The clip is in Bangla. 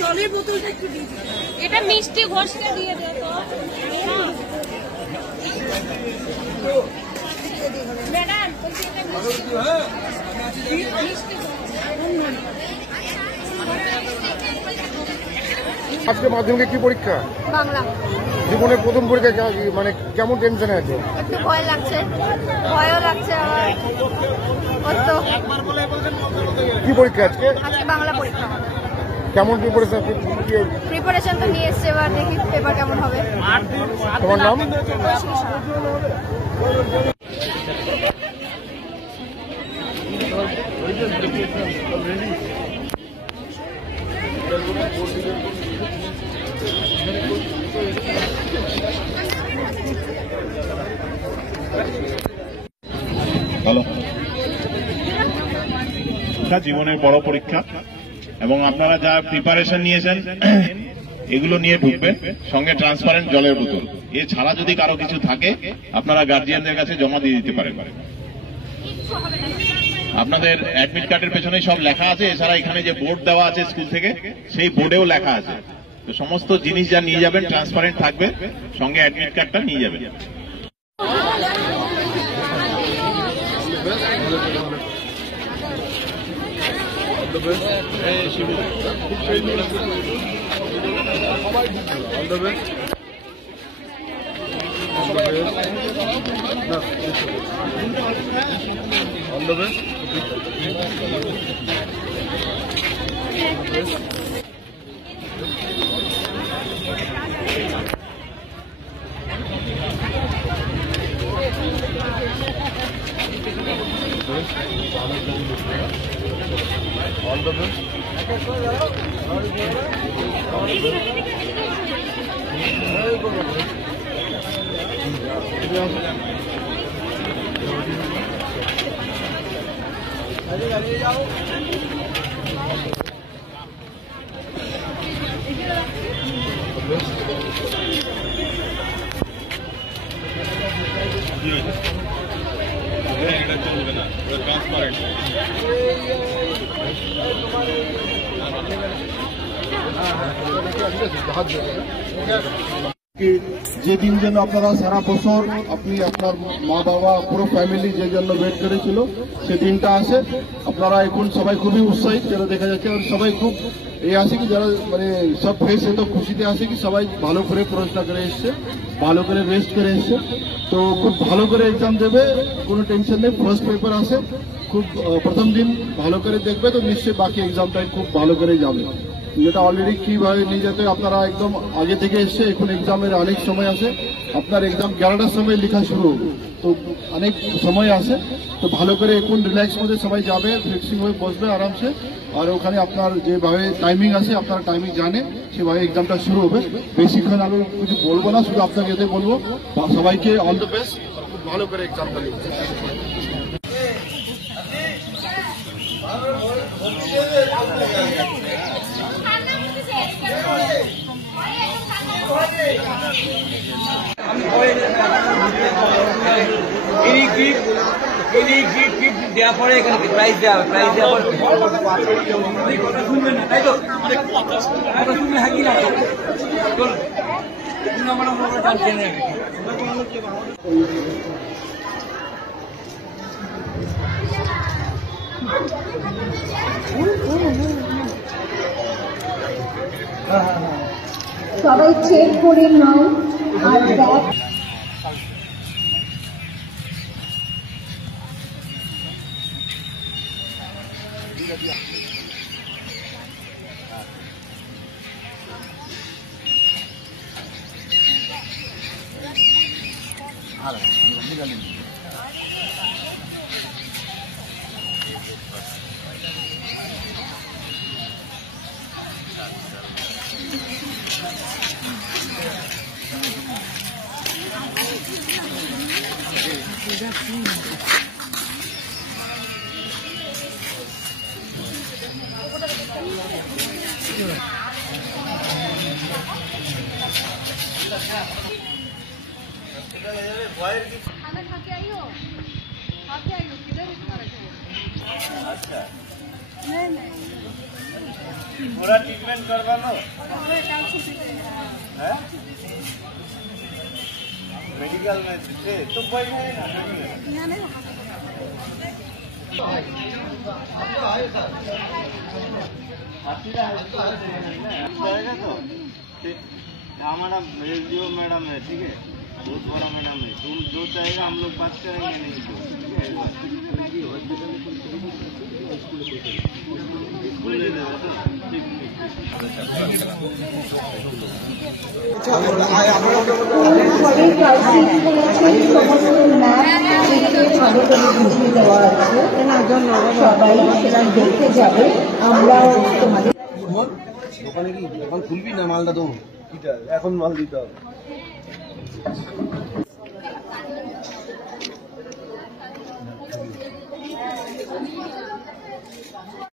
জলের বোতলটা একটু দিয়ে দিন। এটা মিষ্টি ঘষকে দিয়ে দে তো ম্যাডাম। আজকে মাধ্যমিকে কি পরীক্ষা? বাংলা। জীবনের প্রথম পরীক্ষা, মানে কেমন টেনশনে আছে? একটু ভয় লাগছে, ভয়ও লাগছে আবার। কি পরীক্ষা আজকে? আজকে বাংলা পরীক্ষা। কেমন প্রিপারেশন? প্রিপারেশন তো নিয়ে এসছে, এবার দেখি পেপার কেমন হবে। তোমার নাম? হ্যালো, জীবনের বড় পরীক্ষা এবং আপনারা যা প্রিপারেশন নিয়েছেন এগুলো নিয়ে ঢুকবেন, সঙ্গে ট্রান্সপারেন্ট জলের বোতল। এছাড়া যদি কারো কিছু থাকে আপনারা গার্জিয়ানদের কাছে জমা দিয়ে দিতে পারেন। আপনাদের অ্যাডমিট কার্ডের পেছনে সব লেখা আছে, এছাড়া এখানে যে বোর্ড দেওয়া আছে স্কুল থেকে সেই বোর্ডেও লেখা আছে। তো সমস্ত জিনিস যা নিয়ে যাবেন ট্রান্সপারেন্ট থাকবে, সঙ্গে অ্যাডমিট কার্ডটা নিয়ে যাবেন। All the best. Transparent. যেদিন জন্য আপনারা সারা বছর আপনি আপনার মা বাবা পুরো ফ্যামিলি যে জন্য ওয়েট করেছিল সেদিনটা আসে। আপনারা এখন সবাই খুবই উৎসাহিত, যেটা দেখা যাচ্ছে। আর সবাই খুব আসে কি যারা মানে সব ফেস এত খুশিতে আসে কি সবাই ভালো করে পড়াশোনা করে এসছে, ভালো করে রেস্ট করে এসছে। তো খুব ভালো করে এক্সাম দেবে, কোনো টেনশন নেই। ফার্স্ট পেপার আসে, খুব প্রথম দিন ভালো করে দেখবে তো নিশ্চয়ই বাকি এক্সামটাই খুব ভালো করে যাবে। যেটা অলরেডি কিভাবে নিয়ে যেতে আপনারা একদম আগে থেকে এসছে। এখন এক্সামের অনেক সময় আছে, আপনার এক্সাম 11টার সময় লেখা শুরু, তো অনেক সময় আছে। তো ভালো করে এখন রিল্যাক্স মধ্যে সবাই যাবে, ফ্লেক্সিং হয়ে বসবে আরামসে। আর ওখানে আপনার যেভাবে টাইমিং আছে আপনার টাইমিং জানে সেভাবে এক্সামটা শুরু হবে। বেশিক্ষণ আমি কিছু বলবো না, শুধু আপনাকে এতে বলবো সবাইকে অল দ্য বেস্ট, খুব ভালো করে এক্সামটা দিচ্ছে। দেওয়া পরে এখানে প্রাইজ দেওয়া হবে, প্রাইজ দেওয়া পরে কথা শুনবেন না, তাই তো কথা শুনবেন হাকি না সবাই চেক করে নাও আর ব্যাগ पूरा ट्रीटमेंट करवानो है मेडिकल में से तो पैसा है ना तो हमारा रेडियो मैडम है, ठीक है, बहुत बड़ा मैडम है, तुम जो चाहेगा हम लोग बात करेंगे, नहीं तो स्कूल ले देगा तो সবাই সেটা দেখতে যাবে। আমরাও তোমাদের দোকানে কি দোকান খুলবি না মালটা তো এখন মাল দিতে হবে।